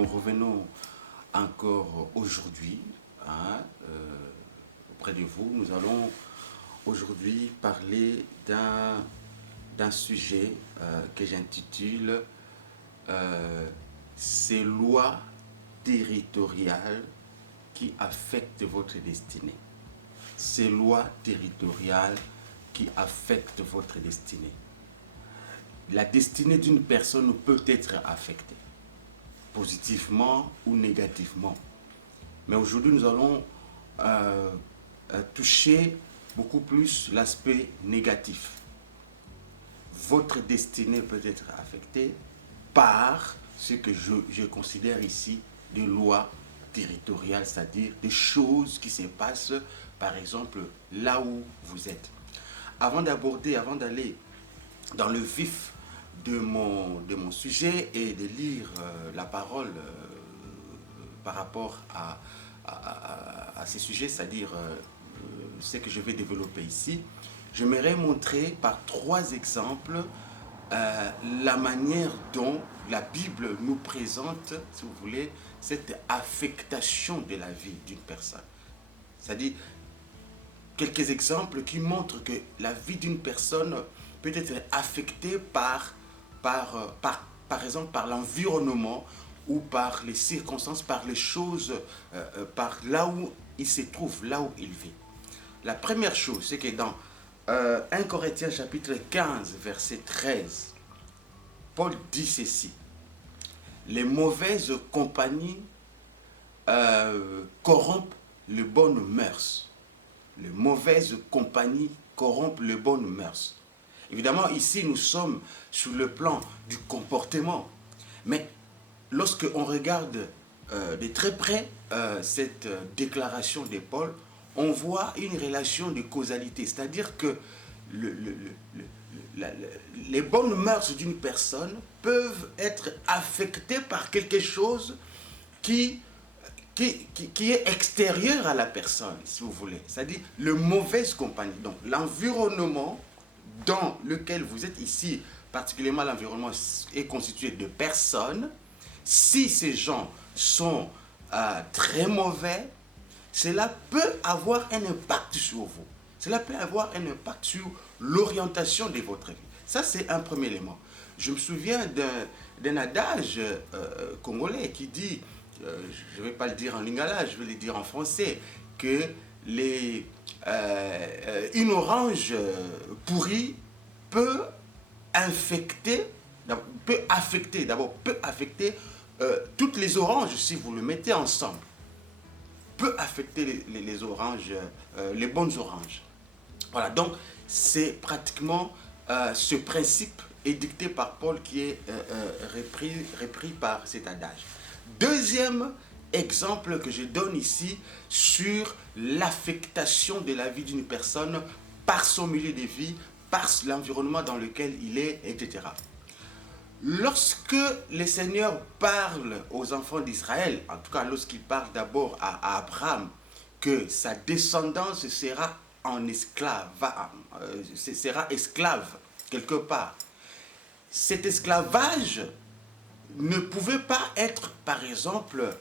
nous revenons encore aujourd'hui auprès de vous. Nous allons aujourd'hui parler d'un sujet que j'intitule ces lois territoriales qui affectent votre destinée. Ces lois territoriales qui affectent votre destinée. La destinée d'une personne peut être affectée, positivement ou négativement. Mais aujourd'hui, nous allons toucher beaucoup plus l'aspect négatif. Votre destinée peut être affectée par ce que je considère ici des lois territoriales, c'est-à-dire des choses qui se passent, par exemple, là où vous êtes. Avant d'aller dans le vif de mon sujet et de lire la parole par rapport à ces sujets, c'est-à-dire ce que je vais développer ici, j'aimerais montrer par 3 exemples la manière dont la Bible nous présente, si vous voulez, cette affectation de la vie d'une personne. C'est-à-dire quelques exemples qui montrent que la vie d'une personne peut être affectée par exemple par l'environnement ou par les circonstances, par les choses, par là où il se trouve, là où il vit. La première chose, c'est que dans 1 Corinthiens chapitre 15, verset 13, Paul dit ceci: les mauvaises compagnies corrompent les bonnes mœurs. Les mauvaises compagnies corrompent les bonnes mœurs. Évidemment, ici, nous sommes sur le plan du comportement. Mais lorsque on regarde de très près cette déclaration de Paul, on voit une relation de causalité. C'est-à-dire que les bonnes mœurs d'une personne peuvent être affectées par quelque chose qui est extérieur à la personne, si vous voulez. C'est-à-dire le mauvaise compagnie. Donc l'environnement dans lequel vous êtes ici, particulièrement l'environnement est constitué de personnes. Si ces gens sont très mauvais, cela peut avoir un impact sur vous. Cela peut avoir un impact sur l'orientation de votre vie. Ça, c'est un premier élément. Je me souviens d'un adage congolais qui dit, je ne vais pas le dire en lingala, je vais le dire en français, que une orange pourrie peut affecter toutes les oranges si vous le mettez ensemble. Peut affecter les oranges, les bonnes oranges. Voilà, donc c'est pratiquement ce principe édicté par Paul qui est repris par cet adage. Deuxième exemple que je donne ici sur l'affectation de la vie d'une personne par son milieu de vie, par l'environnement dans lequel il est, etc. Lorsque le Seigneur parle aux enfants d'Israël, en tout cas lorsqu'il parle d'abord à Abraham, que sa descendance sera sera esclave quelque part, cet esclavage ne pouvait pas être, par exemple,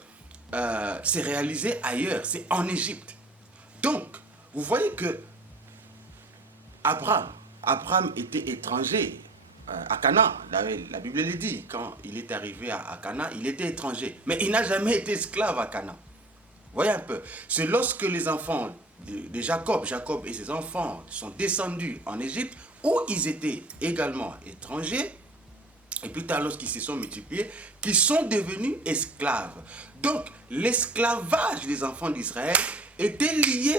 se réaliser ailleurs, c'est en Égypte. Donc, vous voyez que Abraham était étranger à Canaan. La Bible le dit, quand il est arrivé à Canaan, il était étranger. Mais il n'a jamais été esclave à Canaan. Voyez un peu. C'est lorsque les enfants de Jacob et ses enfants sont descendus en Égypte, où ils étaient également étrangers, et plus tard, lorsqu'ils se sont multipliés, qu'ils sont devenus esclaves. Donc, l'esclavage des enfants d'Israël était lié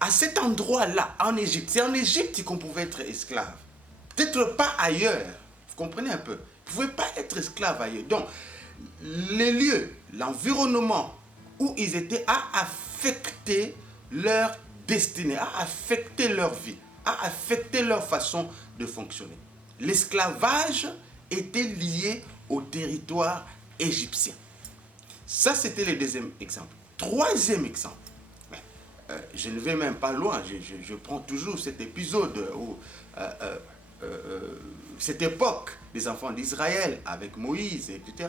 à cet endroit-là, en Égypte. C'est en Égypte qu'on pouvait être esclave. Peut-être pas ailleurs. Vous comprenez un peu? Vous ne pouvez pas être esclave ailleurs. Donc, les lieux, l'environnement où ils étaient a affecté leur destinée, a affecté leur vie, a affecté leur façon de fonctionner. L'esclavage était lié au territoire égyptien. Ça, c'était le deuxième exemple. Troisième exemple. Je ne vais même pas loin. Je prends toujours cet épisode où cette époque des enfants d'Israël avec Moïse, etc.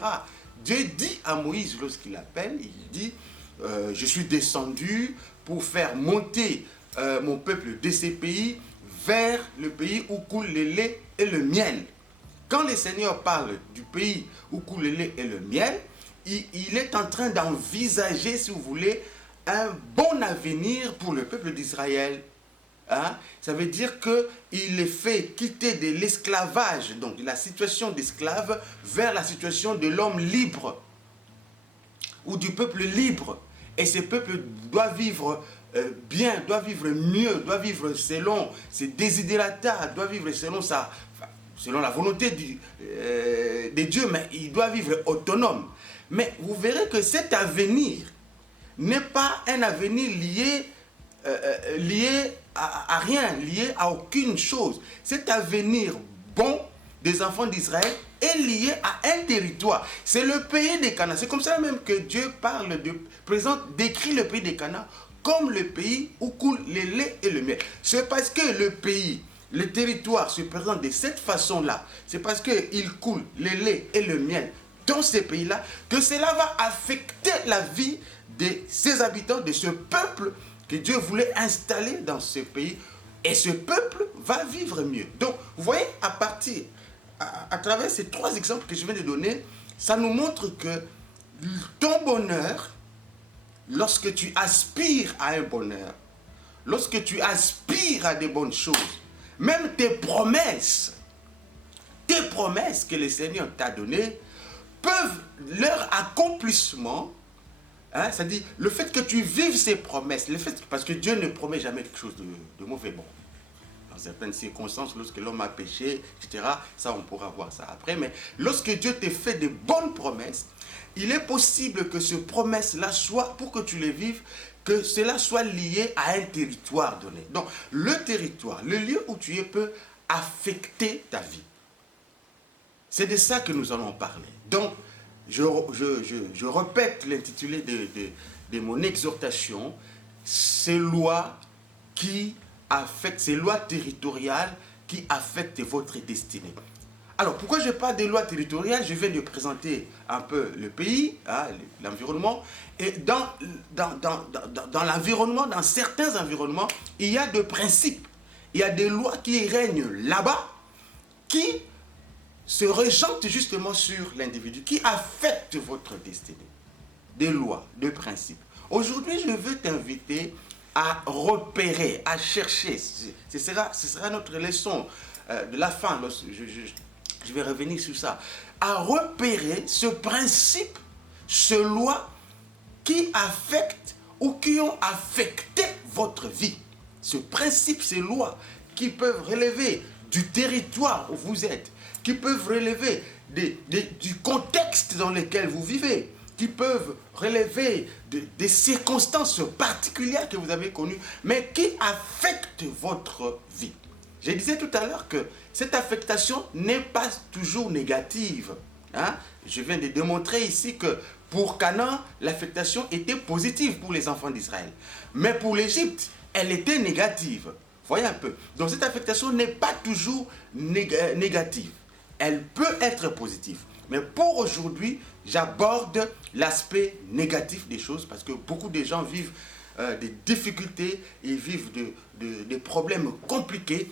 Dieu dit à Moïse lorsqu'il l'appelle, il dit, je suis descendu pour faire monter mon peuple de ces pays vers le pays où coule le lait et le miel. Quand le Seigneur parle du pays où coule le lait et le miel, il est en train d'envisager, si vous voulez, un bon avenir pour le peuple d'Israël. Hein? Ça veut dire qu'il les fait quitter de l'esclavage, donc de la situation d'esclave, vers la situation de l'homme libre, ou du peuple libre. Et ce peuple doit vivre bien, doit vivre mieux, doit vivre selon ses désidérata, doit vivre selon la volonté de Dieu, mais il doit vivre autonome. Mais vous verrez que cet avenir n'est pas un avenir lié à rien, lié à aucune chose. Cet avenir bon des enfants d'Israël est lié à un territoire. C'est le pays des Canaan. C'est comme ça même que Dieu décrit le pays des Canaan comme le pays où coule le lait et le miel. C'est parce que le territoire se présente de cette façon-là, c'est parce qu'il coule le lait et le miel dans ces pays-là, que cela va affecter la vie de ses habitants, de ce peuple que Dieu voulait installer dans ce pays. Et ce peuple va vivre mieux. Donc, vous voyez, à travers ces 3 exemples que je viens de donner, ça nous montre que ton bonheur, lorsque tu aspires à un bonheur, lorsque tu aspires à des bonnes choses, même tes promesses que le Seigneur t'a données, peuvent leur accomplissement, hein, c'est-à-dire le fait que tu vives ces promesses, parce que Dieu ne promet jamais quelque chose de mauvais. Bon, dans certaines circonstances, lorsque l'homme a péché, etc., ça on pourra voir ça après, mais lorsque Dieu te fait de bonnes promesses, il est possible que ces promesses-là soient, pour que tu les vives, que cela soit lié à un territoire donné. Donc, le territoire, le lieu où tu es peut affecter ta vie. C'est de ça que nous allons parler. Donc, je répète l'intitulé de mon exhortation, ces lois territoriales qui affectent votre destinée. Alors, pourquoi je parle des lois territoriales? Je viens de présenter un peu le pays, hein, l'environnement. Et dans l'environnement, dans certains environnements, il y a des principes. Il y a des lois qui règnent là-bas, qui se rejettent justement sur l'individu, qui affectent votre destinée. Des lois, des principes. Aujourd'hui, je veux t'inviter à repérer, à chercher. Ce sera notre leçon de la fin. Je vais revenir sur ça. À repérer ce principe, ce loi qui affectent ou qui ont affecté votre vie. Ce principe, ces lois qui peuvent relever du territoire où vous êtes, qui peuvent relever du contexte dans lequel vous vivez, qui peuvent relever des circonstances particulières que vous avez connues, mais qui affectent votre vie. Je disais tout à l'heure que cette affectation n'est pas toujours négative. Hein? Je viens de démontrer ici que pour Canaan, l'affectation était positive pour les enfants d'Israël. Mais pour l'Égypte, elle était négative. Voyez un peu. Donc cette affectation n'est pas toujours négative. Elle peut être positive. Mais pour aujourd'hui, j'aborde l'aspect négatif des choses parce que beaucoup de gens vivent des difficultés, ils vivent des problèmes compliqués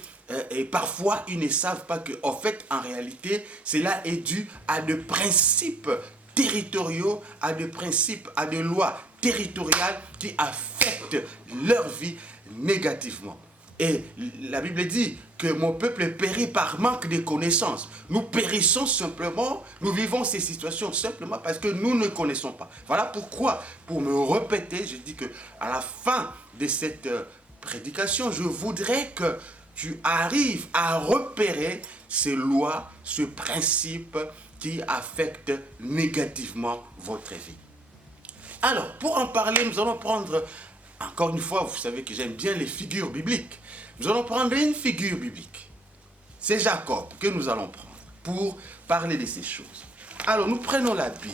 et parfois ils ne savent pas que, en fait, en réalité, cela est dû à des principes territoriaux, à des principes, à des lois territoriales qui affectent leur vie négativement. Et la Bible dit que mon peuple périt par manque de connaissances. Nous périssons simplement, nous vivons ces situations simplement parce que nous ne connaissons pas. Voilà pourquoi, pour me répéter, je dis que à la fin de cette prédication, je voudrais que tu arrives à repérer ces lois, ce principe qui affecte négativement votre vie. Alors, pour en parler, nous allons prendre, encore une fois, vous savez que j'aime bien les figures bibliques. Nous allons prendre une figure biblique. C'est Jacob que nous allons prendre pour parler de ces choses. Alors, nous prenons la Bible.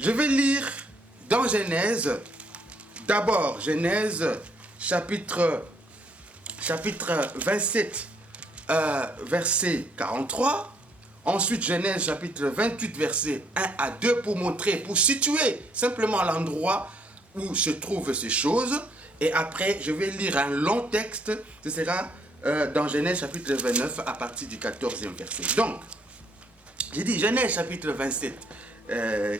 Je vais lire dans Genèse, d'abord Genèse chapitre 27, verset 43, Ensuite, Genèse chapitre 28, verset 1 à 2, pour montrer, pour situer simplement l'endroit où se trouvent ces choses. Et après, je vais lire un long texte, ce sera dans Genèse chapitre 29 à partir du 14e verset. Donc, j'ai dit Genèse chapitre 27,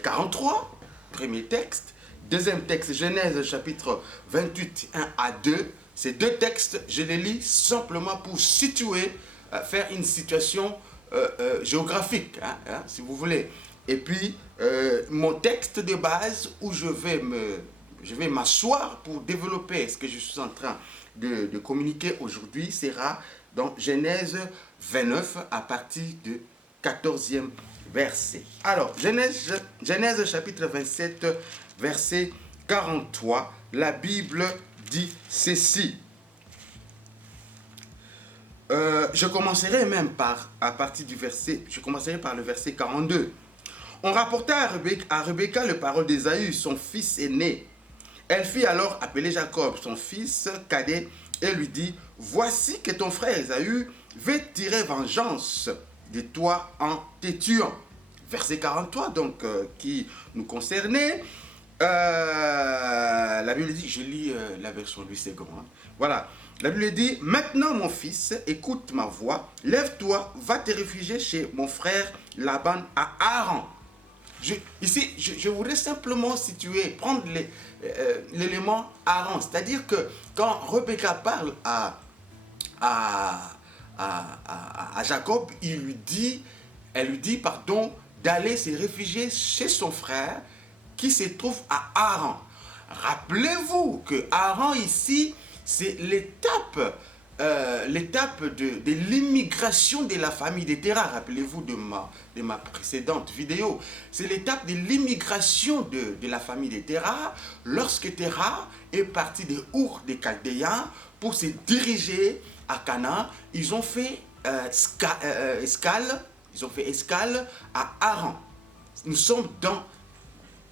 43, premier texte. Deuxième texte, Genèse chapitre 28, 1 à 2. Ces deux textes, je les lis simplement pour situer, faire une situation géographique, si vous voulez. Et puis, mon texte de base où je vais m'asseoir pour développer ce que je suis en train de communiquer aujourd'hui sera dans Genèse 29 à partir du 14e verset. Alors, Genèse chapitre 27, verset 43, la Bible dit ceci. Je commencerai même à partir du verset, je commencerai par le verset 42. On rapporta à Rebecca les paroles d'Ésaü, son fils aîné. Elle fit alors appeler Jacob, son fils cadet, et lui dit, voici que ton frère Ésaü veut tirer vengeance de toi en te tuant. Verset 43, donc, qui nous concernait. La Bible dit, je lis la version Louis II. Voilà. La Bible dit, maintenant mon fils, écoute ma voix, lève-toi, va te réfugier chez mon frère Laban à Haran. Ici, je voudrais simplement situer, prendre l'élément Haran. C'est-à-dire que quand Rebecca parle à Jacob, elle lui dit, d'aller se réfugier chez son frère qui se trouve à Haran. Rappelez-vous que Haran ici, c'est l'étape de l'immigration de la famille de Terah. Rappelez-vous de ma précédente vidéo. C'est l'étape de l'immigration de la famille de Terah lorsque Terah est parti de Our des Chaldéens pour se diriger à Canaan. Ils ont fait escale à Haran. Nous sommes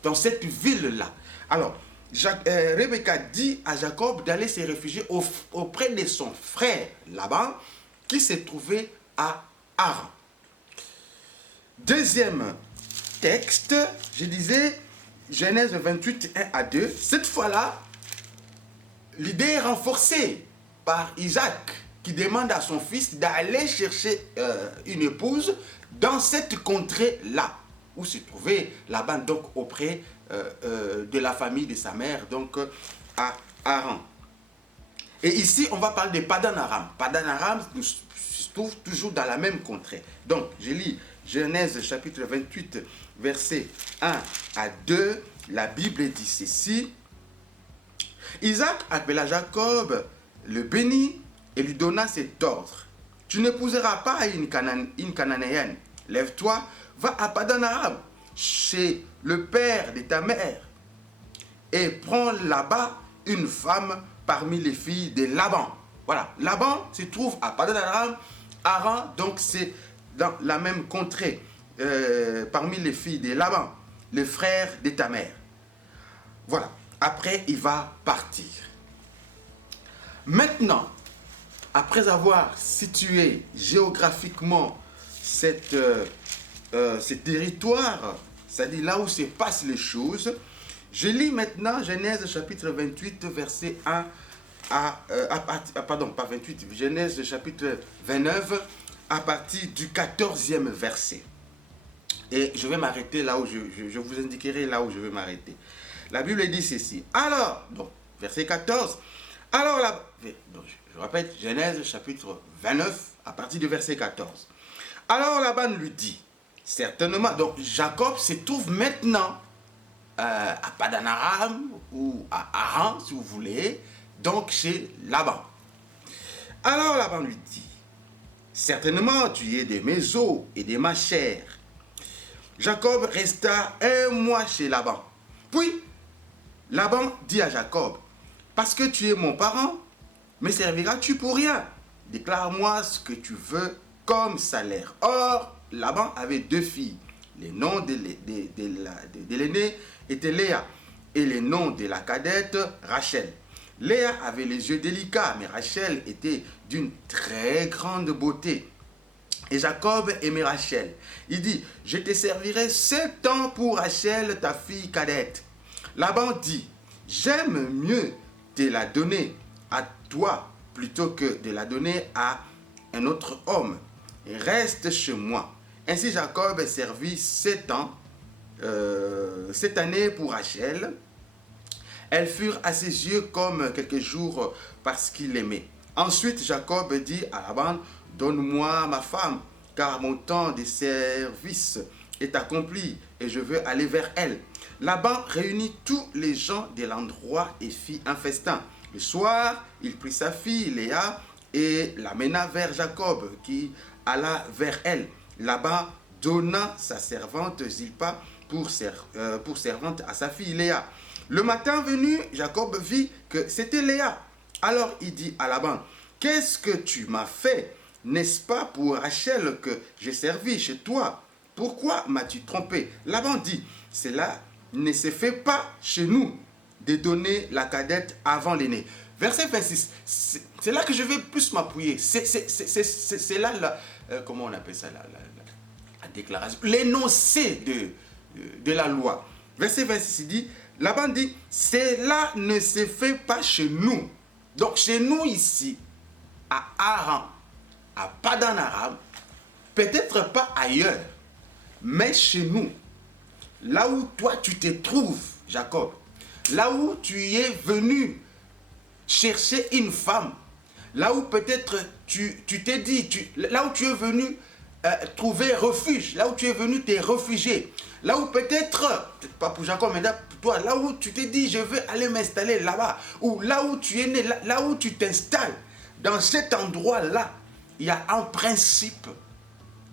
dans cette ville-là. Alors, Rebecca dit à Jacob d'aller se réfugier auprès de son frère Laban qui se trouvait à Haran. Deuxième texte, je disais Genèse 28, 1 à 2. Cette fois-là, l'idée est renforcée par Isaac qui demande à son fils d'aller chercher une épouse dans cette contrée-là où se trouvait Laban, donc auprès de la famille de sa mère, donc à Haran. Et ici, on va parler de Padan Aram. Padan Aram se trouve toujours dans la même contrée. Donc, je lis Genèse chapitre 28, versets 1 à 2. La Bible dit ceci. Isaac appela Jacob, le bénit et lui donna cet ordre. Tu n'épouseras pas une Cananéenne. Lève-toi, va à Padan Aram, chez le père de ta mère, et prends là-bas une femme parmi les filles de Laban. Voilà, Laban se trouve à Padan Aram, Haran, donc c'est dans la même contrée, parmi les filles de Laban, le frère de ta mère. Voilà, après il va partir. Maintenant, après avoir situé géographiquement ce territoire, c'est-à-dire là où se passent les choses, je lis maintenant Genèse chapitre 28, verset 1 pardon, pas 28, Genèse chapitre 29, à partir du 14e verset. Et je vais m'arrêter là où je vous indiquerai là où je vais m'arrêter. La Bible dit ceci. Alors, donc, verset 14, alors là, donc, je répète, Genèse chapitre 29, à partir du verset 14. Alors Laban lui dit, certainement, donc Jacob se trouve maintenant à Padan Aram ou à Haran, si vous voulez, donc chez Laban. Alors Laban lui dit, certainement tu es de mes os et de ma chair. Jacob resta 1 mois chez Laban. Puis Laban dit à Jacob, parce que tu es mon parent, me serviras-tu pour rien? Déclare-moi ce que tu veux comme salaire. Or, Laban avait 2 filles. Les noms de l'aînée étaient Léa et les noms de la cadette Rachel. Léa avait les yeux délicats, mais Rachel était d'une très grande beauté. Et Jacob aimait Rachel. Il dit, je te servirai 7 ans pour Rachel, ta fille cadette. Laban dit, j'aime mieux te la donner à toi plutôt que de la donner à un autre homme. Reste chez moi. Ainsi Jacob servit 7 ans, 7 années pour Rachel. Elles furent à ses yeux comme quelques jours parce qu'il l'aimait. Ensuite Jacob dit à Laban, donne-moi ma femme, car mon temps de service est accompli et je veux aller vers elle. Laban réunit tous les gens de l'endroit et fit un festin. Le soir, il prit sa fille Léa et l'amena vers Jacob, qui alla vers elle. Laban donna sa servante Zilpa pour servante à sa fille Léa. Le matin venu, Jacob vit que c'était Léa. Alors il dit à Laban, qu'est-ce que tu m'as fait? N'est-ce pas pour Rachel que j'ai servi chez toi? Pourquoi m'as-tu trompé? Laban dit, cela ne se fait pas chez nous de donner la cadette avant l'aîné. Verset 26, c'est là que je vais plus m'appuyer. C'est là, comment on appelle ça, la déclaration, l'énoncé de la loi. Verset 26, il dit, Laban dit, cela ne se fait pas chez nous. Donc chez nous ici, à Haran, à Padan Aram, peut-être pas ailleurs, mais chez nous, là où toi tu te trouves, Jacob, là où tu es venu chercher une femme, là où peut-être tu t'es dit, là où tu es venu trouver refuge, là où tu es venu te réfugier, là où peut-être pas pour Jacob, mais pour toi, là où tu t'es dit, je veux aller m'installer là-bas, ou là où tu es né, là où tu t'installes, dans cet endroit-là, il y a un principe.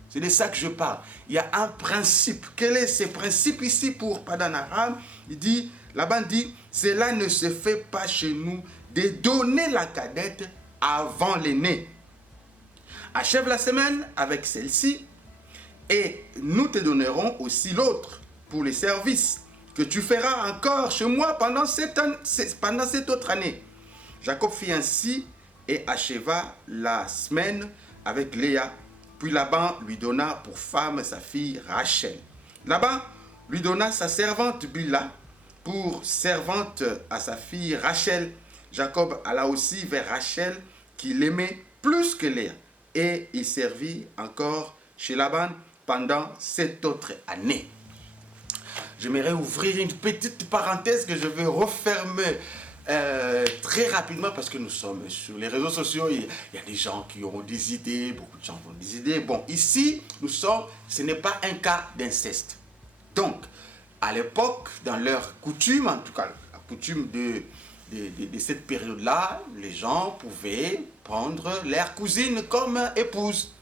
C'est de ça que je parle. Il y a un principe. Quel est ce principe ici pour Padan Aram? Il dit, Laban dit, cela ne se fait pas chez nous de donner la cadette avant l'aîné. Achève la semaine avec celle-ci et nous te donnerons aussi l'autre pour les services que tu feras encore chez moi pendant cette autre année. Jacob fit ainsi et acheva la semaine avec Léa. Puis Laban lui donna pour femme sa fille Rachel. Laban lui donna sa servante Bilha pour servante à sa fille Rachel. Jacob alla aussi vers Rachel qui l'aimait plus que Léa. Et il servit encore chez Laban pendant 7 autres années. J'aimerais ouvrir une petite parenthèse que je vais refermer très rapidement parce que nous sommes sur les réseaux sociaux. Il y a des gens qui ont des idées, beaucoup de gens ont des idées. Bon, ici, ce n'est pas un cas d'inceste. Donc, à l'époque, dans leur coutume, en tout cas la coutume de cette période-là, les gens pouvaient prendre leur cousine comme épouse,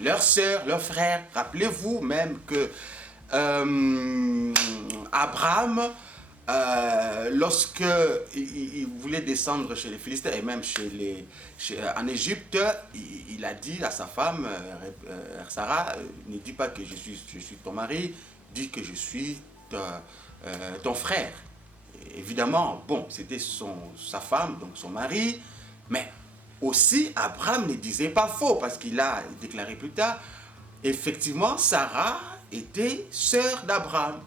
leur sœur, leur frère. Rappelez-vous même que Abraham, lorsque il voulait descendre chez les Philistins et même en Égypte, il a dit à sa femme, Sarah, ne dis pas que je suis ton mari, dis que je suis ton frère. Évidemment, bon, c'était sa femme, donc son mari, mais aussi Abraham ne disait pas faux parce qu'il a déclaré plus tard, effectivement, Sarah était sœur d'Abraham.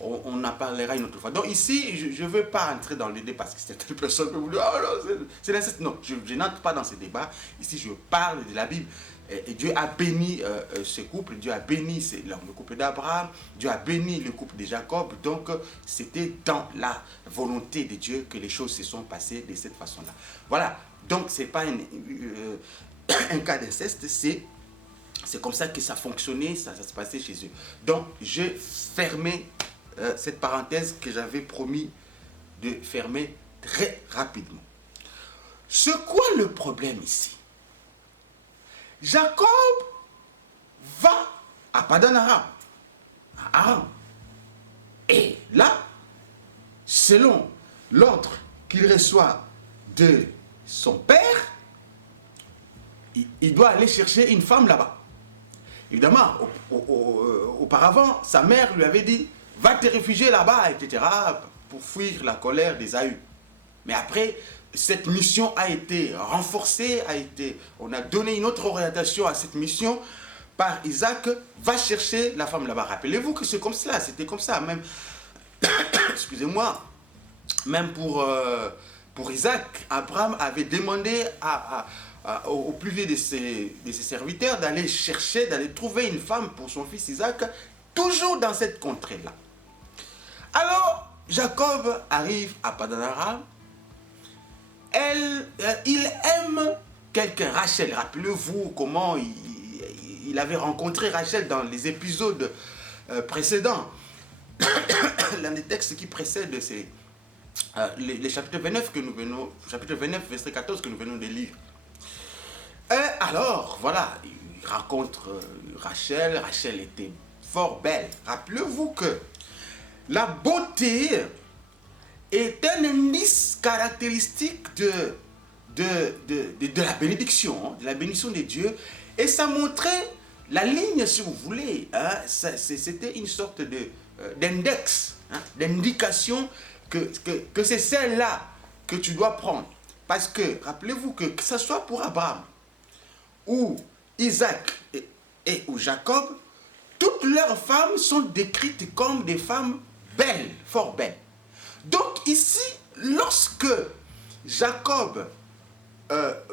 On en parlera une autre fois. Donc ici, je ne veux pas entrer dans le débat parce que certaines personnes peuvent vous dire, oh non, c'est l'inceste. Non, je n'entre pas dans ce débat. Ici, je parle de la Bible. Et Dieu a béni ce couple, Dieu a béni le couple d'Abraham, Dieu a béni le couple de Jacob. Donc, c'était dans la volonté de Dieu que les choses se sont passées de cette façon-là. Voilà. Donc, ce n'est pas un cas d'inceste, c'est comme ça que ça fonctionnait, ça se passait chez eux. Donc, j'ai fermé cette parenthèse que j'avais promis de fermer très rapidement. C'est quoi le problème ici? Jacob va à Padan Aram, à Haran. Et là, selon l'ordre qu'il reçoit de son père, il doit aller chercher une femme là-bas. Évidemment, auparavant, sa mère lui avait dit, va te réfugier là-bas, etc., pour fuir la colère d'Ésaü. Mais après, cette mission a été renforcée, on a donné une autre orientation à cette mission par Isaac, va chercher la femme là-bas. Rappelez-vous que c'est comme cela, c'était comme ça, même, excusez-moi, même pour Isaac, Abraham avait demandé au plus vieux de ses serviteurs d'aller chercher, d'aller trouver une femme pour son fils Isaac, toujours dans cette contrée-là. Alors, Jacob arrive à Padan Aram. Il aime quelqu'un, Rachel. Rappelez-vous comment il avait rencontré Rachel dans les épisodes précédents. L'un des textes qui précède, c'est les chapitres 29 chapitre 29, verset 14 que nous venons de lire. Alors, voilà, il rencontre Rachel. Rachel était fort belle. Rappelez-vous que la beauté est un indice caractéristique de la bénédiction, de la bénédiction de Dieu. Et ça montrait la ligne, si vous voulez. Hein, c'était une sorte d'index, hein, d'indication que c'est celle-là que tu dois prendre. Parce que, rappelez-vous que ce soit pour Abraham, ou Isaac ou Jacob, toutes leurs femmes sont décrites comme des femmes belles, fort belles. Donc ici, lorsque Jacob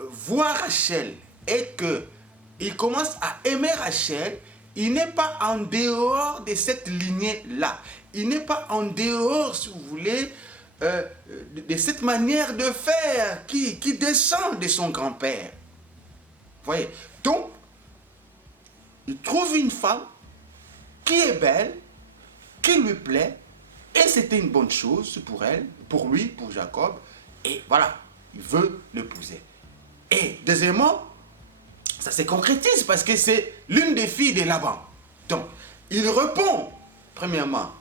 voit Rachel et qu'il commence à aimer Rachel, il n'est pas en dehors de cette lignée-là. Il n'est pas en dehors, si vous voulez, de cette manière de faire qui descend de son grand-père. Vous voyez? Donc, il trouve une femme qui est belle, qui lui plaît, et c'était une bonne chose pour elle, pour lui, pour Jacob, et voilà, il veut l'épouser. Et deuxièmement, ça se concrétise parce que c'est l'une des filles de Laban. Donc, il répond, premièrement,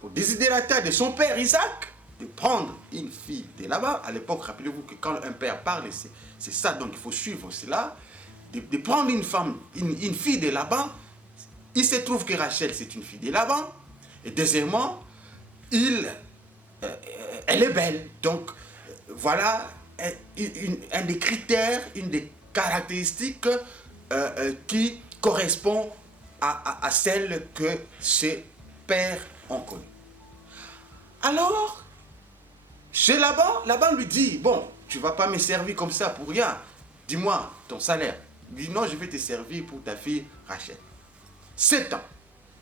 au désidérata de son père Isaac, de prendre une fille de Laban. À l'époque, rappelez-vous que quand un père parle, c'est ça, donc il faut suivre cela, de prendre une femme, une fille de Laban. Il se trouve que Rachel, c'est une fille de Laban. Et deuxièmement, elle est belle. Donc, voilà un des critères, une des caractéristiques qui correspond à celle que ses pères ont connue. Alors, chez Laban lui dit, bon, tu ne vas pas me servir comme ça pour rien. Dis-moi ton salaire. Il dit, non, je vais te servir pour ta fille Rachel. 7 ans.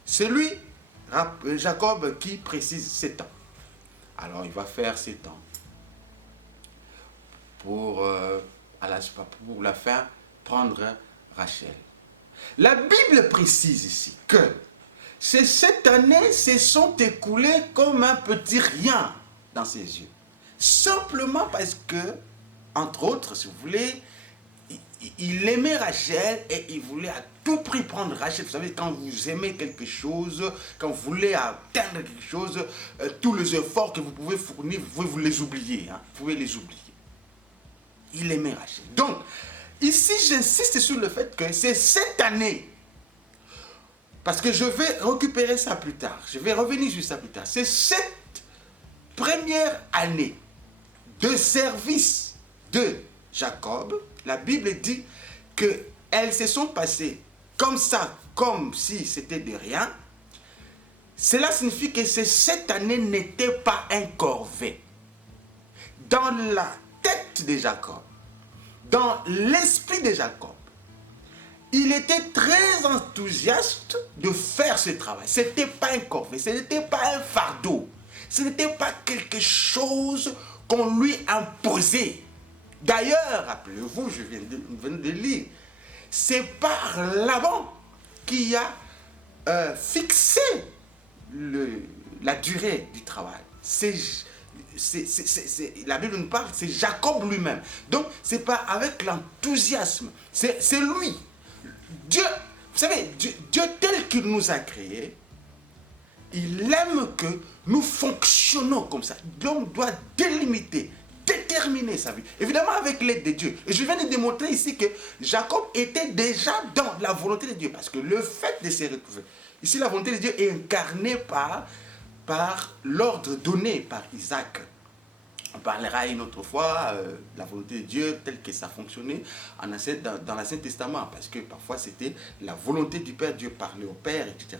C'est lui, Jacob, qui précise 7 ans. Alors, il va faire 7 ans pour la fin prendre Rachel. La Bible précise ici que ces 7 années se sont écoulées comme un petit rien dans ses yeux. Simplement parce que, entre autres, si vous voulez, il aimait Rachel et il voulait à tout prix prendre Rachel. Vous savez, quand vous aimez quelque chose, quand vous voulez atteindre quelque chose, tous les efforts que vous pouvez fournir, vous pouvez vous les oublier. Hein, vous pouvez les oublier. Il aimait Rachel. Donc, ici, j'insiste sur le fait que c'est cette année, parce que je vais récupérer ça plus tard, je vais revenir sur ça plus tard, c'est cette première année de service de Jacob, la Bible dit qu'elles se sont passées comme ça, comme si c'était de rien. Cela signifie que cette année n'était pas un corvée. Dans la tête de Jacob, dans l'esprit de Jacob, il était très enthousiaste de faire ce travail. Ce n'était pas un corvée, ce n'était pas un fardeau, ce n'était pas quelque chose qu'on lui imposait. D'ailleurs, rappelez-vous, je viens de lire, c'est par Laban qui a fixé la durée du travail. La Bible nous parle, c'est Jacob lui-même. Donc, c'est pas avec l'enthousiasme, c'est lui. Dieu, vous savez, Dieu tel qu'il nous a créés, il aime que nous fonctionnons comme ça. Donc, doit délimiter, déterminer sa vie. Évidemment, avec l'aide de Dieu. Et je viens de démontrer ici que Jacob était déjà dans la volonté de Dieu. Parce que le fait de se retrouver, ici, la volonté de Dieu est incarnée par l'ordre donné par Isaac On parlera une autre fois la volonté de Dieu telle que ça fonctionnait dans l'Ancien Testament. Parce que parfois c'était la volonté du Père, Dieu parlait au Père, etc.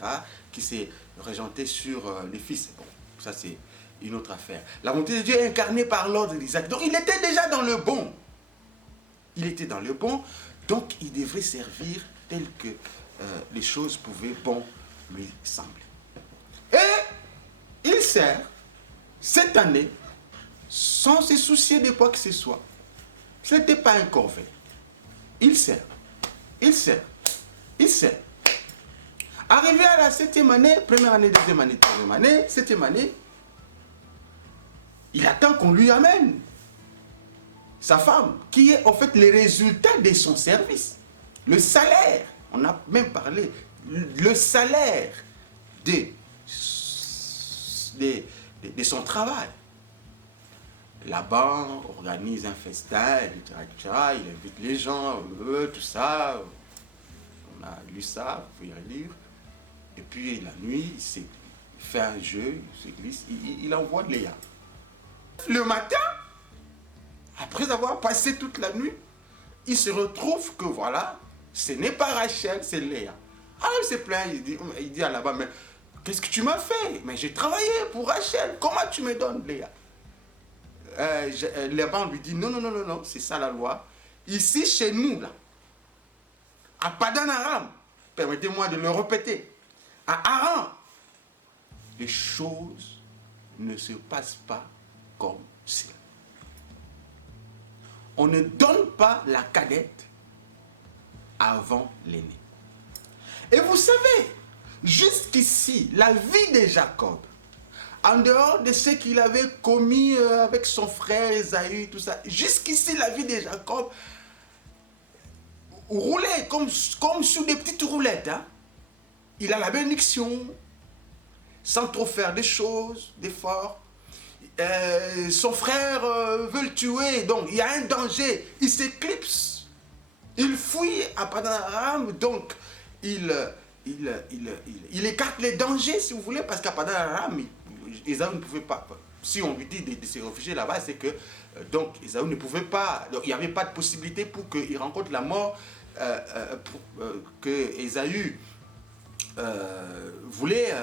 qui s'est rejeté sur les fils. Bon, ça c'est une autre affaire. La volonté de Dieu est incarnée par l'ordre d'Isaac. Donc il était déjà dans le bon. Il était dans le bon, donc il devrait servir tel que les choses pouvaient bon lui sembler. Et il sert cette année sans se soucier de quoi que ce soit. Ce n'était pas un corvée. Il sert. Il sert. Il sert. Arrivé à la 7e année, première année, deuxième année, troisième année, 7e année, il attend qu'on lui amène sa femme, qui est en fait le résultat de son service. Le salaire, on a même parlé, le salaire de son travail. Laban organise un festin, etc., etc. Il invite les gens, tout ça. On a lu ça, vous pouvez relire. Et puis la nuit, il fait un jeu, il se glisse, il envoie Léa. Le matin, après avoir passé toute la nuit, il se retrouve que voilà, ce n'est pas Rachel, c'est Léa. Alors il se plaint, il dit à Laban, mais qu'est-ce que tu m'as fait? Mais j'ai travaillé pour Rachel, comment tu me donnes Léa? Laban lui dit, non, non, non, non, non, c'est ça la loi. Ici, chez nous, là, à Padan Aram, permettez-moi de le répéter, à Haran, les choses ne se passent pas comme cela. On ne donne pas la cadette avant l'aîné. Et vous savez, jusqu'ici, la vie de Jacob, en dehors de ce qu'il avait commis avec son frère Ésaü, tout ça, jusqu'ici, la vie de Jacob roulait comme sous des petites roulettes. Hein? Il a la bénédiction, sans trop faire des choses, d'efforts. Son frère veut le tuer, donc il y a un danger, il s'éclipse, il fuit à Padan Aram, donc il écarte les dangers, si vous voulez, parce qu'à Padan Aram, Ésaü ne pouvait pas, si on lui dit de se réfugier là-bas, c'est que donc Ésaü ne pouvait pas, donc il n'y avait pas de possibilité pour qu'il rencontre la mort que Ésaü voulait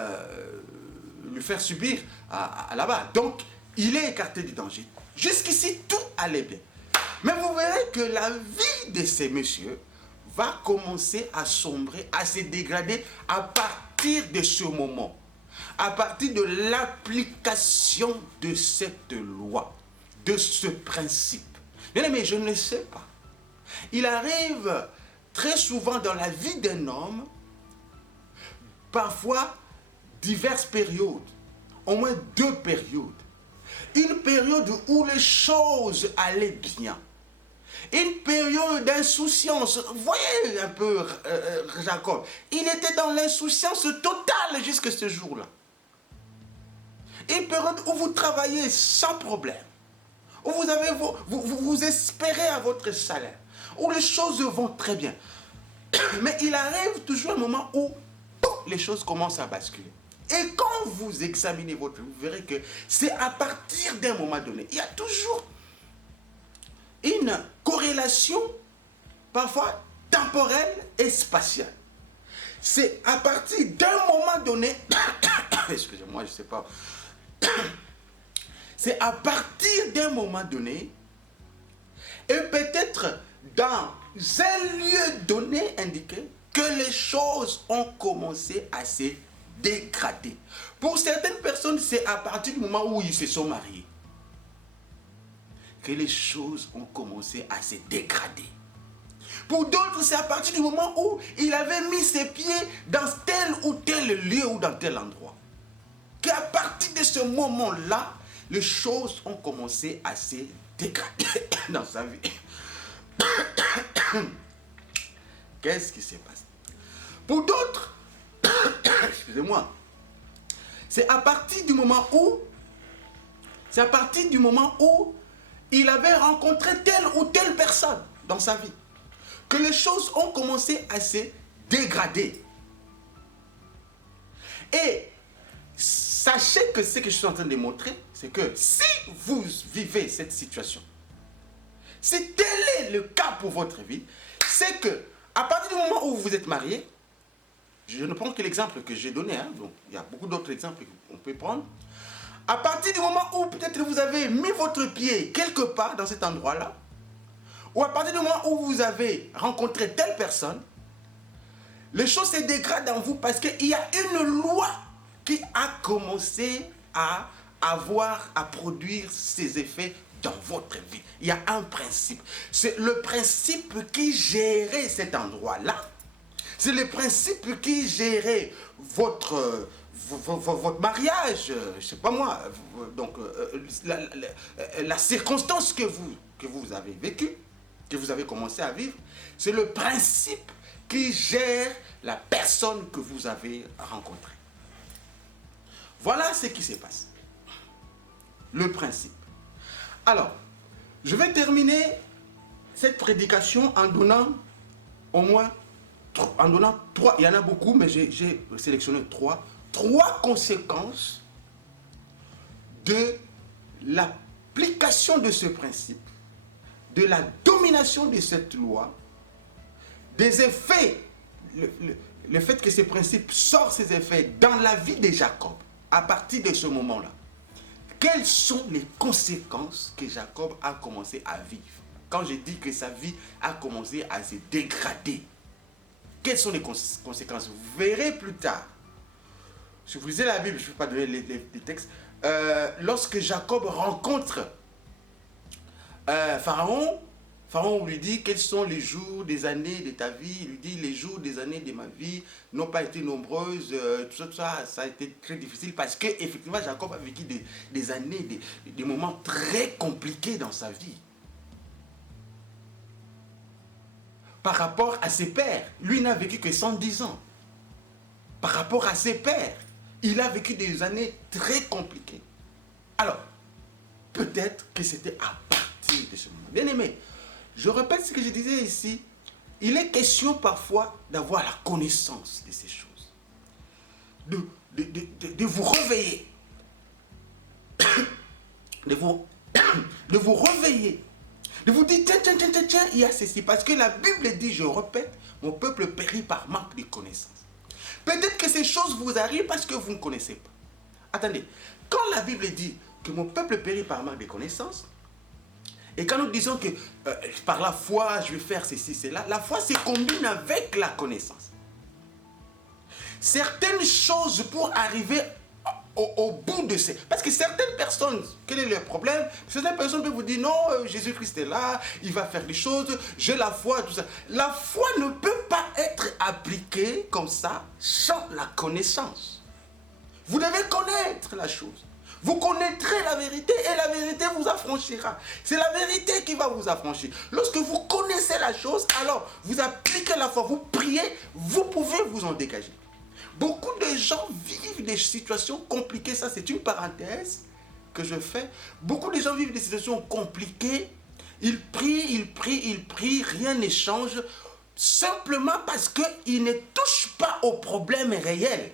lui faire subir là-bas. Donc, il est écarté du danger. Jusqu'ici, tout allait bien. Mais vous verrez que la vie de ces messieurs va commencer à sombrer, à se dégrader à partir de ce moment. À partir de l'application de cette loi, de ce principe. Mais je ne sais pas. Il arrive très souvent dans la vie d'un homme, parfois diverses périodes, au moins 2 périodes. Une période où les choses allaient bien. Une période d'insouciance. Vous voyez un peu Jacob. Il était dans l'insouciance totale jusqu'à ce jour-là. Une période où vous travaillez sans problème. Où vous espérez à votre salaire. Où les choses vont très bien. Mais il arrive toujours un moment où les choses commencent à basculer. Et quand vous examinez votre vie, vous verrez que c'est à partir d'un moment donné, il y a toujours une corrélation, parfois temporelle et spatiale. C'est à partir d'un moment donné, excusez-moi, je ne sais pas, c'est à partir d'un moment donné, et peut-être dans un lieu donné indiqué, que les choses ont commencé à se dégrader. Pour certaines personnes, c'est à partir du moment où ils se sont mariés que les choses ont commencé à se dégrader. Pour d'autres, c'est à partir du moment où il avait mis ses pieds dans tel ou tel lieu ou dans tel endroit. Qu'à partir de ce moment-là, les choses ont commencé à se dégrader dans sa vie. Qu'est-ce qui s'est passé? Pour d'autres, excusez-moi, c'est à partir du moment où il avait rencontré telle ou telle personne dans sa vie que les choses ont commencé à se dégrader. Et sachez que ce que je suis en train de montrer, c'est que si vous vivez cette situation, si tel est le cas pour votre vie, c'est que à partir du moment où vous êtes marié, je ne prends que l'exemple que j'ai donné, hein, donc il y a beaucoup d'autres exemples qu'on peut prendre. À partir du moment où peut-être vous avez mis votre pied quelque part dans cet endroit-là, ou à partir du moment où vous avez rencontré telle personne, les choses se dégradent en vous parce qu'il y a une loi qui a commencé à produire ses effets dans votre vie. Il y a un principe. C'est le principe qui gérait cet endroit-là. C'est le principe qui gérait votre mariage, je ne sais pas moi, donc la circonstance que vous avez vécue, que vous avez commencé à vivre. C'est le principe qui gère la personne que vous avez rencontrée. Voilà ce qui se passe. Le principe. Alors, je vais terminer cette prédication en donnant au moins, trois, il y en a beaucoup, mais j'ai sélectionné trois conséquences de l'application de ce principe, de la domination de cette loi, des effets, le fait que ce principe sort ses effets dans la vie de Jacob, à partir de ce moment-là. Quelles sont les conséquences que Jacob a commencé à vivre? Quand je dis que sa vie a commencé à se dégrader, quelles sont les conséquences? Vous verrez plus tard. Si vous lisez la Bible, je ne vais pas donner les textes. Lorsque Jacob rencontre Pharaon, Pharaon lui dit quels sont les jours des années de ta vie. Il lui dit les jours des années de ma vie n'ont pas été nombreuses. Tout ça, ça a été très difficile parce que effectivement Jacob a vécu des années, des moments très compliqués dans sa vie. Par rapport à ses pères, lui n'a vécu que 110 ans. Par rapport à ses pères, il a vécu des années très compliquées. Alors, peut-être que c'était à partir de ce moment. Bien aimé, je répète ce que je disais ici. Il est question parfois d'avoir la connaissance de ces choses. De vous réveiller. de vous réveiller. De vous dire, tiens, il y a ceci. Parce que la Bible dit, je répète, mon peuple périt par manque de connaissance. Peut-être que ces choses vous arrivent parce que vous ne connaissez pas. Attendez, quand la Bible dit que mon peuple périt par manque de connaissance, et quand nous disons que par la foi, je vais faire ceci, cela, la foi se combine avec la connaissance. Certaines choses pour arriver au bout de ces... Parce que certaines personnes, quel est leur problème? Certaines personnes peuvent vous dire, non, Jésus-Christ est là, il va faire des choses, j'ai la foi, tout ça. La foi ne peut pas être appliquée comme ça sans la connaissance. Vous devez connaître la chose. Vous connaîtrez la vérité et la vérité vous affranchira. C'est la vérité qui va vous affranchir. Lorsque vous connaissez la chose, alors vous appliquez la foi, vous priez, vous pouvez vous en dégager. Beaucoup de gens vivent des situations compliquées. Ça, c'est une parenthèse que je fais. Beaucoup de gens vivent des situations compliquées. Ils prient, rien ne change. Simplement parce qu'ils ne touchent pas au problème réel.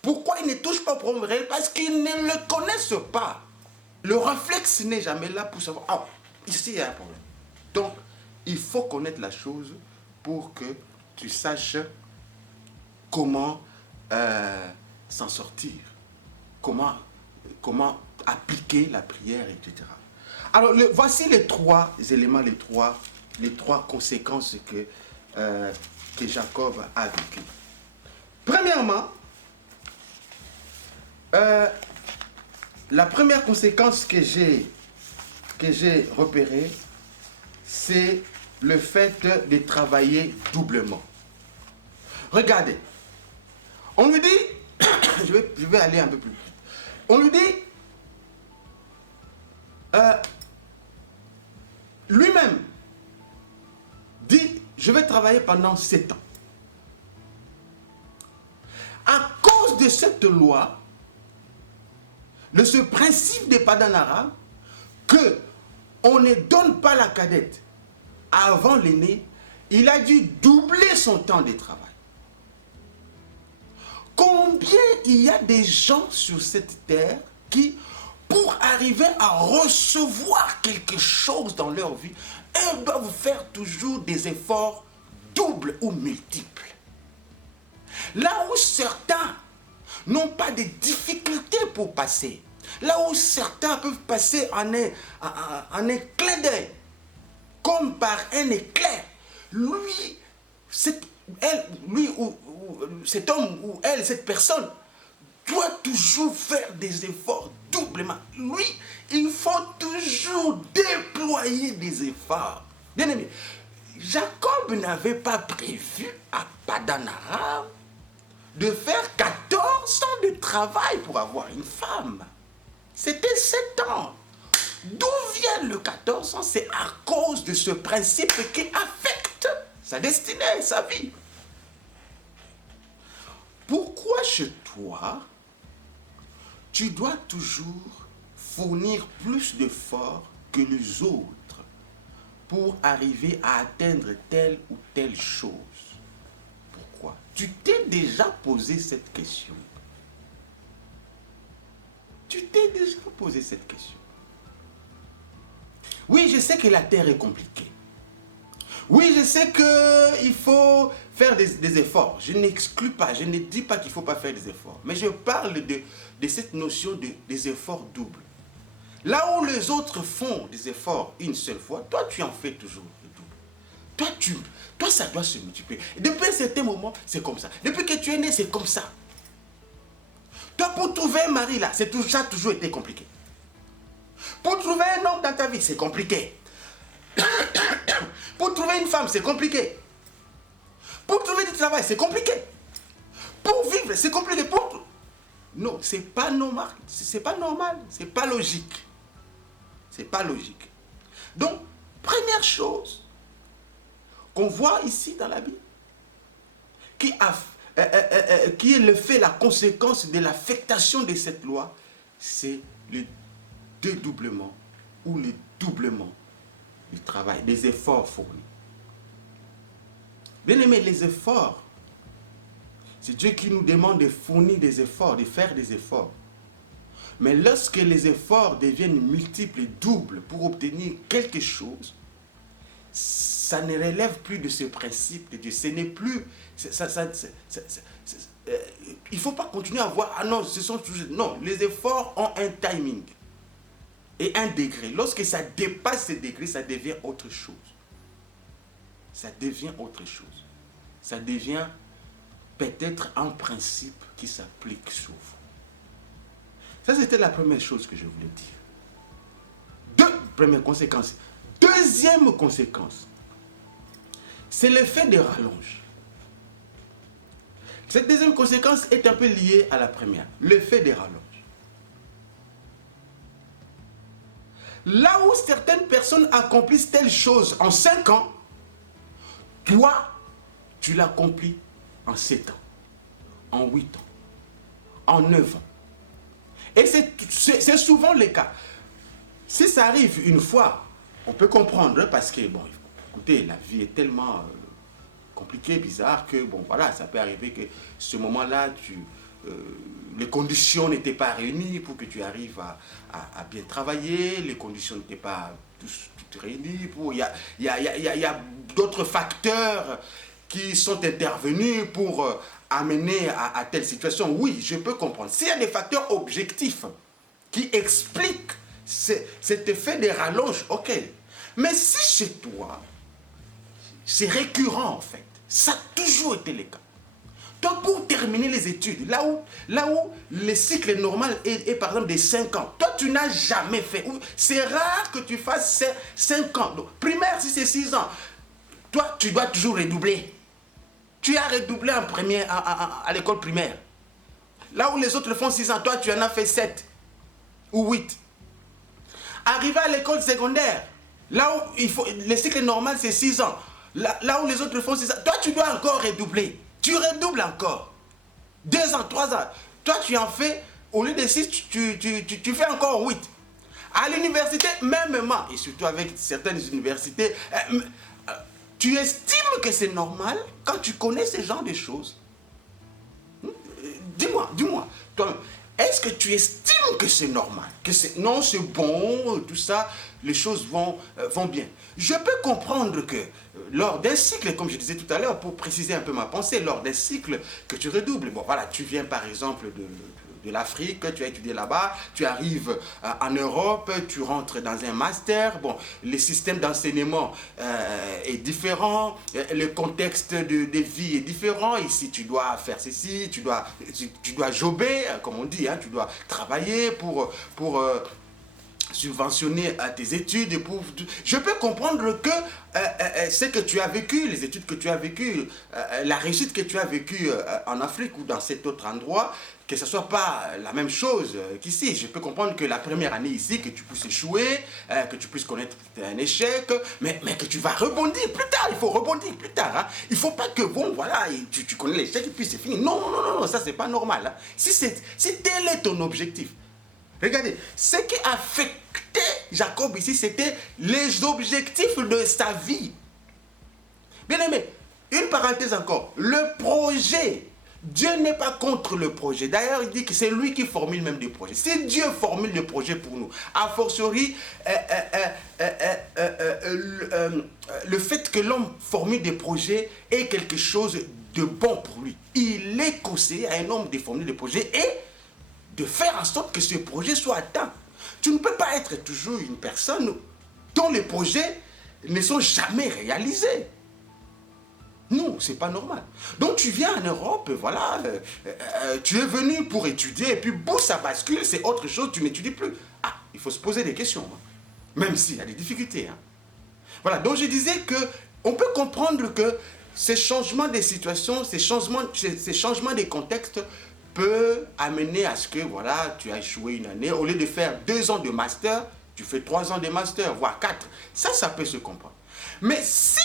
Pourquoi ils ne touchent pas au problème réel? Parce qu'ils ne le connaissent pas. Le réflexe n'est jamais là pour savoir, ah, ici il y a un problème. Donc, il faut connaître la chose pour que tu saches comment s'en sortir, comment appliquer la prière, etc. Alors, voici les trois éléments, les trois conséquences que Jacob a vécues. Premièrement, la première conséquence que j'ai repérée, c'est le fait de travailler doublement. Regardez, on lui dit, je vais aller un peu plus vite. On lui dit, lui-même dit, je vais travailler pendant 7 ans. À cause de cette loi, de ce principe des Padanara, que on ne donne pas la cadette avant l'aîné, il a dû doubler son temps de travail. Combien il y a des gens sur cette terre qui, pour arriver à recevoir quelque chose dans leur vie, elles doivent faire toujours des efforts doubles ou multiples. Là où certains n'ont pas de difficultés pour passer, là où certains peuvent passer en un clin d'œil, comme par un éclair, lui, cet homme ou elle, cette personne, doit toujours faire des efforts doublement. Lui, il faut toujours déployer des efforts. Bien aimé, Jacob n'avait pas prévu à Padan-Aram de faire 14 ans de travail pour avoir une femme. C'était 7 ans. D'où vient le 14 ans? C'est à cause de ce principe qui affecte sa destinée, sa vie. Pourquoi chez toi, tu dois toujours fournir plus d'efforts que les autres pour arriver à atteindre telle ou telle chose? Pourquoi? Tu t'es déjà posé cette question. Tu t'es déjà posé cette question. Oui, je sais que la terre est compliquée. Oui, je sais qu'il faut faire des efforts. Je n'exclus pas, je ne dis pas qu'il ne faut pas faire des efforts. Mais je parle de cette notion des efforts doubles. Là où les autres font des efforts une seule fois, toi, tu en fais toujours le double. Toi, ça doit se multiplier. Depuis un certain moment, c'est comme ça. Depuis que tu es né, c'est comme ça. Toi, pour trouver un mari, là, ça a toujours été compliqué. Pour trouver un homme dans ta vie, c'est compliqué. Pour trouver une femme, c'est compliqué. Pour trouver du travail, c'est compliqué. Pour vivre, c'est compliqué. Non, c'est pas normal. C'est pas normal. C'est pas logique. C'est pas logique. Donc, première chose qu'on voit ici dans la Bible, qui est le fait, la conséquence de l'affectation de cette loi, c'est le dédoublement ou le doublement du travail, des efforts fournis. Bien aimé, les efforts, c'est Dieu qui nous demande de fournir des efforts, de faire des efforts. Mais lorsque les efforts deviennent multiples et doubles pour obtenir quelque chose, ça ne relève plus de ce principe de Dieu. Ce n'est plus... il ne faut pas continuer à voir... Ah non, ce sont toujours... Non, les efforts ont un timing et un degré. Lorsque ça dépasse ce degré, ça devient autre chose. Ça devient autre chose. Ça devient peut-être un principe qui s'applique sur vous. Ça, c'était la première chose que je voulais dire. Première conséquence. Deuxième conséquence, c'est l'effet de rallonge. Cette deuxième conséquence est un peu liée à la première, l'effet de rallonge. Là où certaines personnes accomplissent telle chose en 5 ans, toi, tu l'accomplis en 7 ans, en 8 ans, en 9 ans. Et c'est souvent le cas. Si ça arrive une fois, on peut comprendre parce que, bon, écoutez, la vie est tellement compliquée, bizarre, que, bon, voilà, ça peut arriver que ce moment-là, les conditions n'étaient pas réunies pour que tu arrives à bien travailler, les conditions n'étaient pas toutes réunies. Il y a d'autres facteurs qui sont intervenus pour amener à telle situation. Oui, je peux comprendre. S'il y a des facteurs objectifs qui expliquent cet effet de rallonge, ok. Mais si chez toi, c'est récurrent en fait, ça a toujours été le cas. Toi, pour terminer les études, là où le cycle normal est par exemple de 5 ans, toi, tu n'as jamais fait. C'est rare que tu fasses 5 ans. Donc, primaire, si c'est 6 ans, toi, tu dois toujours redoubler. Tu as redoublé en première, à l'école primaire. Là où les autres font 6 ans, toi, tu en as fait 7 ou 8. Arrivé à l'école secondaire, là où le cycle normal, c'est 6 ans. Là où les autres font 6 ans, toi, tu dois encore redoubler. Tu redoubles encore. 2 ans, 3 ans. Toi, tu en fais, au lieu de 6, tu fais encore 8. À l'université, mêmement, et surtout avec certaines universités, tu estimes que c'est normal quand tu connais ce genre de choses dis-moi, toi, est-ce que tu estimes que c'est normal, que c'est, non, c'est bon, tout ça, les choses vont bien. Je peux comprendre que lors d'un cycle, comme je disais tout à l'heure, pour préciser un peu ma pensée, lors d'un cycle que tu redoubles, bon voilà, tu viens par exemple de l'Afrique, tu as étudié là-bas, tu arrives en Europe, tu rentres dans un master, bon, le système d'enseignement est différent, le contexte de vie est différent, ici tu dois faire ceci, tu dois jobber, comme on dit, hein, tu dois travailler pour subventionner tes études. Je peux comprendre que ce que tu as vécu, les études que tu as vécues, la réussite que tu as vécue en Afrique ou dans cet autre endroit, que ce ne soit pas la même chose qu'ici. Je peux comprendre que la première année ici, que tu puisses échouer, que tu puisses connaître un échec, mais que tu vas rebondir plus tard. Il faut rebondir plus tard. Hein. Il ne faut pas que, bon, voilà, tu connais l'échec et puis c'est fini. Non, non, non, non, ça, c'est pas normal. Hein. Si tel est ton objectif, regardez, ce qui affectait Jacob ici, c'était les objectifs de sa vie. Bien aimé, une parenthèse encore, le projet. Dieu n'est pas contre le projet. D'ailleurs, il dit que c'est lui qui formule même des projets. Si Dieu formule le projet pour nous, a fortiori, le fait que l'homme formule des projets est quelque chose de bon pour lui. Il est conseillé à un homme de formuler des projets et de faire en sorte que ce projet soit atteint. Tu ne peux pas être toujours une personne dont les projets ne sont jamais réalisés. Non, c'est pas normal. Donc tu viens en Europe, voilà, tu es venu pour étudier et puis boum, ça bascule, c'est autre chose, tu n'étudies plus. Ah, il faut se poser des questions, hein, même s'il y a des difficultés. Hein. Voilà, donc je disais que on peut comprendre que ces changements des situations, ces changements des contextes peut amener à ce que, voilà, tu as échoué une année, au lieu de faire 2 ans de master, tu fais 3 ans de master, voire 4. Ça peut se comprendre. Mais si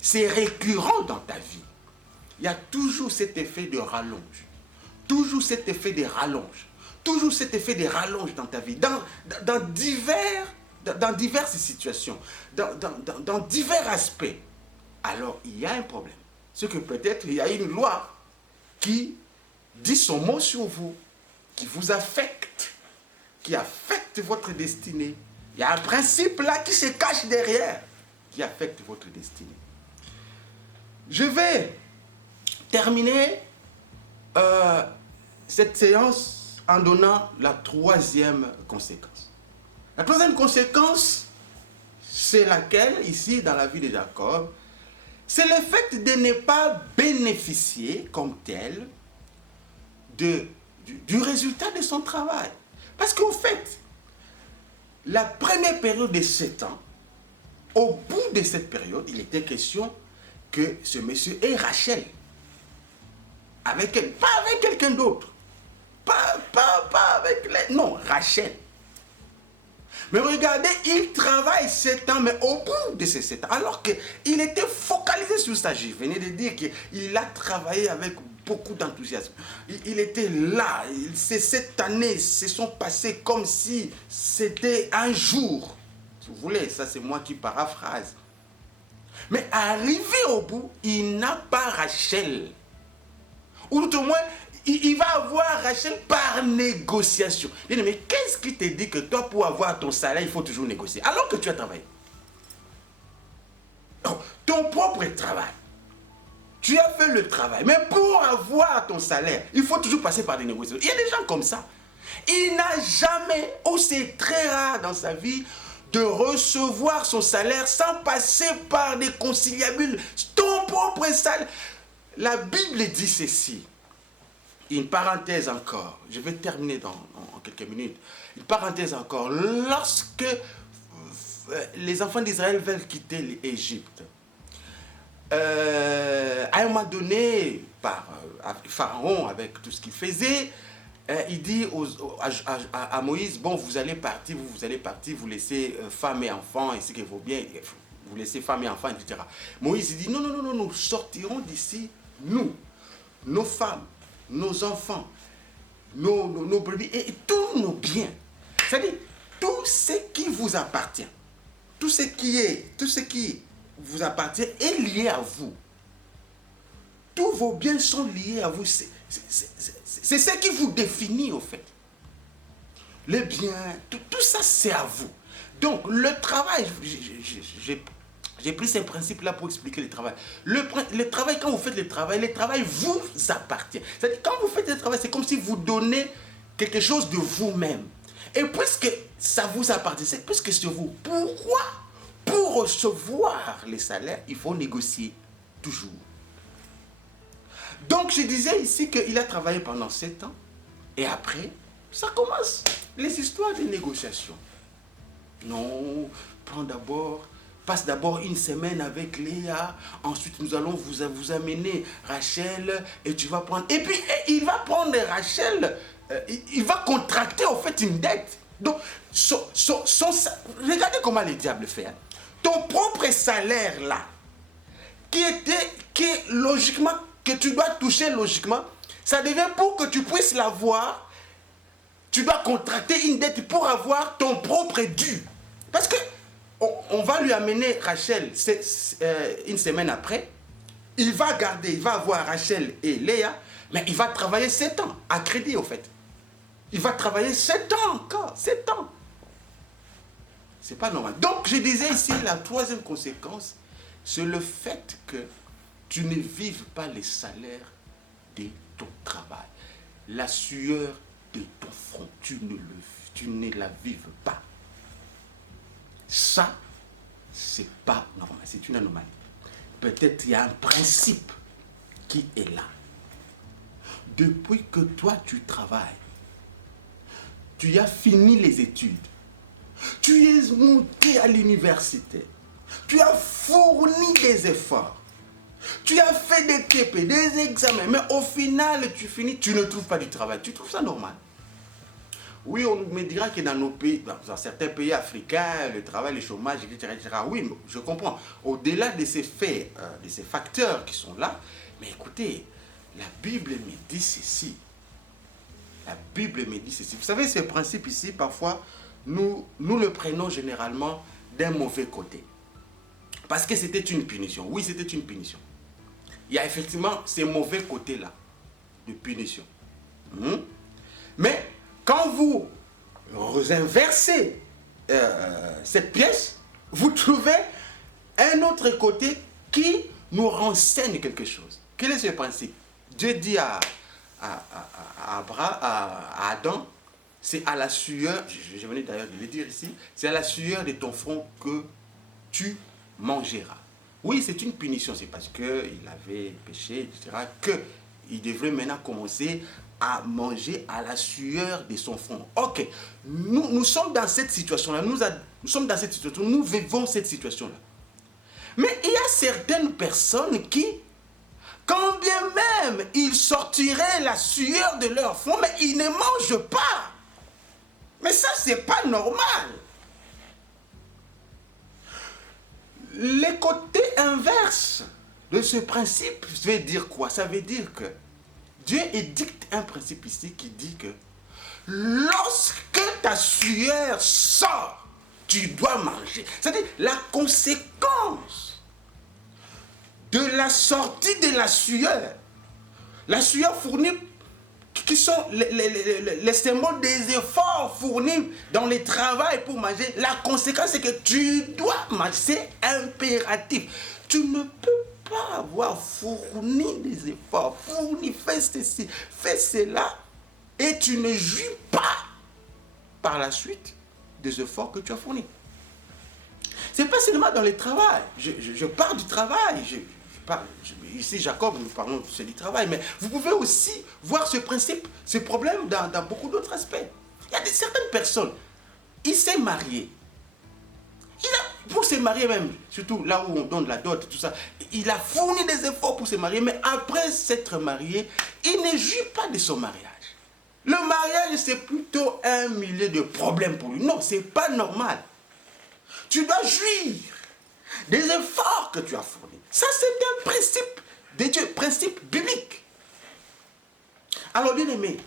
c'est récurrent dans ta vie, il y a toujours cet effet de rallonge. Toujours cet effet de rallonge. Toujours cet effet de rallonge dans ta vie. Dans diverses situations, dans divers aspects. Alors, il y a un problème. C'est que peut-être il y a une loi qui dit son mot sur vous, qui vous affecte, qui affecte votre destinée. Il y a un principe là qui se cache derrière, qui affecte votre destinée. Je vais terminer cette séance en donnant la 3e conséquence. La 3e conséquence, c'est laquelle, ici, dans la vie de Jacob, c'est le fait de ne pas bénéficier comme tel du résultat de son travail. Parce qu'au fait, la première période de 7 ans, au bout de cette période, il était question que ce monsieur ait Rachel. Avec elle, pas avec quelqu'un d'autre. Pas avec les... Non, Rachel. Mais regardez, il travaille 7 ans, mais au bout de ces 7 ans, alors qu'il était focalisé sur ça, je venais de dire qu'il a travaillé avec beaucoup d'enthousiasme. Il était là, ces 7 années se sont passées comme si c'était un jour. Si vous voulez, ça c'est moi qui paraphrase. Mais arrivé au bout, il n'a pas Rachel. Ou tout au moins, il va avoir Rachel par négociation. Mais qu'est-ce qui te dit que toi, pour avoir ton salaire, il faut toujours négocier, alors que tu as travaillé? Ton propre travail. Tu as fait le travail. Mais pour avoir ton salaire, il faut toujours passer par des négociations. Il y a des gens comme ça. Il n'a jamais, ou c'est très rare dans sa vie, de recevoir son salaire sans passer par des conciliabules. Ton propre salaire. La Bible dit ceci. Une parenthèse encore. Je vais terminer en quelques minutes. Une parenthèse encore. Lorsque les enfants d'Israël veulent quitter l'Égypte, à un moment donné, Pharaon, avec tout ce qu'il faisait, il dit à Moïse, bon, vous allez partir, vous laissez femmes et enfants, ainsi que vos biens, vous laissez femmes et enfants, etc. Moïse, il dit, non, nous sortirons d'ici, nous, nos femmes, nos enfants, nos brebis, et tous nos biens. C'est-à-dire, tout ce qui vous appartient, tout ce qui vous appartient est lié à vous. Tous vos biens sont liés à vous. C'est ce qui vous définit, au fait. Les biens, tout ça, c'est à vous. Donc, le travail, j'ai pris ces principes-là pour expliquer le travail. Le travail, quand vous faites le travail vous appartient. C'est-à-dire, quand vous faites le travail, c'est comme si vous donnez quelque chose de vous-même. Et puisque ça vous appartient, c'est puisque c'est vous. Pourquoi? Pour recevoir les salaires, il faut négocier toujours. Donc, je disais ici qu'il a travaillé pendant 7 ans. Et après, ça commence. Les histoires de négociation. Non, passe d'abord une semaine avec Léa. Ensuite, nous allons vous amener Rachel. Et tu vas prendre... Et puis, il va prendre Rachel. Il va contracter, en fait, une dette. Donc, regardez comment le diable fait. Hein. Ton propre salaire, là, qui est logiquement... que tu dois toucher logiquement, ça devient pour que tu puisses l'avoir, tu dois contracter une dette pour avoir ton propre dû. Parce que on va lui amener Rachel une semaine après, il va avoir Rachel et Léa, mais il va travailler 7 ans, à crédit au fait. Il va travailler 7 ans encore, 7 ans. C'est pas normal. Donc je disais ici, la troisième conséquence, c'est le fait que tu ne vives pas les salaires de ton travail. La sueur de ton front, tu ne la vives pas. Ça, c'est pas normal, c'est une anomalie. Peut-être il y a un principe qui est là. Depuis que toi tu travailles, tu as fini les études, tu es monté à l'université, tu as fourni des efforts, tu as fait des TP, des examens, mais au final, tu finis, tu ne trouves pas du travail. Tu trouves ça normal? Oui, on me dira que dans nos pays, dans certains pays africains, le travail, le chômage, etc. Oui, je comprends. Au-delà de ces faits, de ces facteurs qui sont là, mais écoutez, la Bible me dit ceci. La Bible me dit ceci. Vous savez, ce principe ici, parfois, nous le prenons généralement d'un mauvais côté. Parce que c'était une punition. Oui, c'était une punition. Il y a effectivement ces mauvais côtés-là de punition. Mais quand vous inversez cette pièce, vous trouvez un autre côté qui nous renseigne quelque chose. Quel est ce principe? Dieu dit à Adam, c'est à la sueur, je venais d'ailleurs de le dire ici, c'est à la sueur de ton front que tu mangeras. Oui, c'est une punition, c'est parce qu'il avait péché, etc., qu'il devrait maintenant commencer à manger à la sueur de son front. Ok, nous sommes dans cette situation-là, nous sommes dans cette situation, nous vivons cette situation-là. Mais il y a certaines personnes qui, quand bien même ils sortiraient la sueur de leur front, mais ils ne mangent pas. Mais ça, c'est pas normal. Les côtés inverses de ce principe veut dire quoi? Ça veut dire que Dieu édicte un principe ici qui dit que lorsque ta sueur sort, tu dois manger. C'est-à-dire la conséquence de la sortie de la sueur fournie, qui sont les symboles des efforts fournis dans le travail pour manger. La conséquence, c'est que tu dois manger. C'est impératif. Tu ne peux pas avoir fourni des efforts, fait ceci, fait cela, et tu ne jouis pas par la suite des efforts que tu as fournis. C'est pas seulement dans le travail. Je parle du travail. Ici, Jacob, nous parlons du travail, mais vous pouvez aussi voir ce principe, ce problème dans beaucoup d'autres aspects. Il y a certaines personnes, il s'est marié. Pour se marier même, surtout là où on donne la dot, tout ça, il a fourni des efforts pour se marier, mais après s'être marié, il ne jouit pas de son mariage. Le mariage, c'est plutôt un milieu de problèmes pour lui. Non, c'est pas normal. Tu dois jouir des efforts que tu as fournis. Ça, c'est un principe de Dieu, principe biblique. Alors, bien aimé,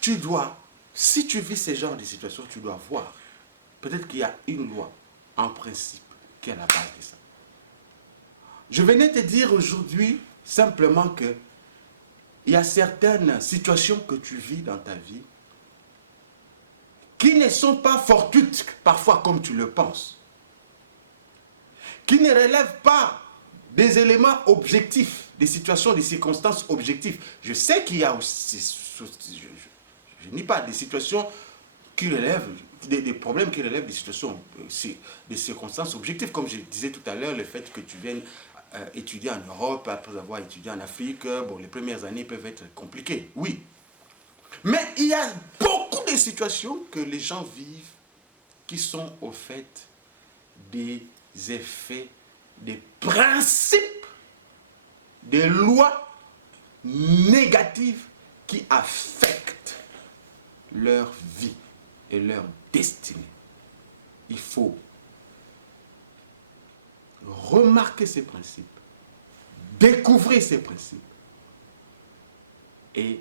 tu dois, si tu vis ce genre de situation, tu dois voir. Peut-être qu'il y a une loi, en principe, qui est à la base de ça. Je venais te dire aujourd'hui simplement que il y a certaines situations que tu vis dans ta vie qui ne sont pas fortuites, parfois comme tu le penses, qui ne relèvent pas des éléments objectifs, des situations, des circonstances objectives. Je sais qu'il y a aussi, je nie pas, des situations qui relèvent, des problèmes qui relèvent des situations, des circonstances objectives, comme je disais tout à l'heure, le fait que tu viennes étudier en Europe, après avoir étudié en Afrique, bon, les premières années peuvent être compliquées, oui. Mais il y a beaucoup de situations que les gens vivent qui sont au fait des effets, des principes, des lois négatives qui affectent leur vie et leur destinée. Il faut remarquer ces principes, découvrir ces principes et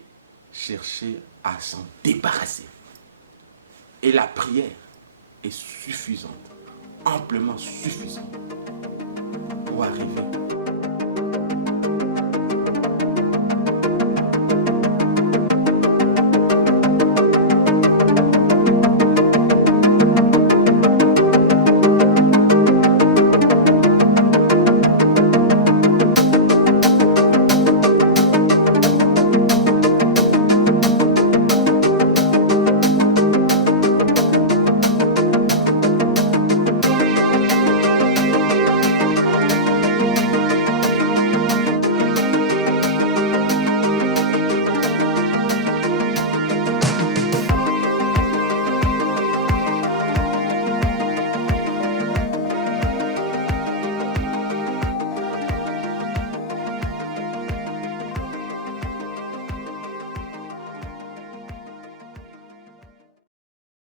chercher à s'en débarrasser. Et la prière est suffisante, amplement suffisante pour arriver